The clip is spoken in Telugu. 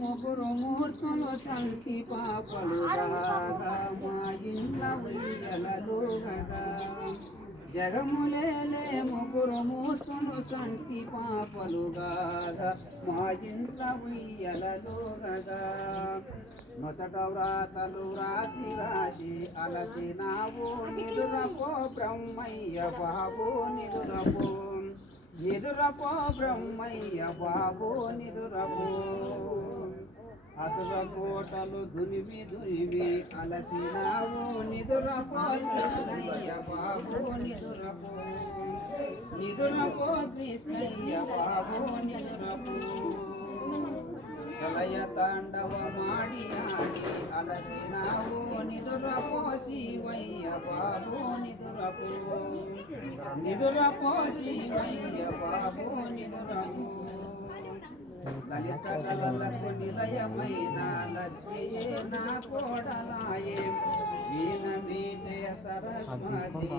ముగ్గురు మూర్తులు సంటి పాపలుగా మా ఇంట్ల ఉయ్యలలుగగా జగములేలే ముగ్గురు మూర్తులు సంటి పాపలుగా మా ఇంట్ల ఉయ్యలలుగగా మొదట వ్రాతలు రాసి రాసి అలసినావు నిదురపో బ్రహ్మయ్య బాబు నిదురపో నిదురపో బ్రహ్మయ్య బాబు నిదురపో అసుర కోటలు దునివి దునివి అలసినావు నిదురపో కృష్ణయ్య బాబు నిదురపో నిదురపో కృష్ణయ్య బాబు నిదురపో ప్రళయ తాండవమాడి ఆడి అలసినావు నిదురపో శివయ్య బాబు నిదురపో నిదురపో శివయ్య బాబు నిదురపో లలిత కళలకు నిలయమైన లక్ష్మీయే నా కోడలాయే వీణ మీటే సరస్వతి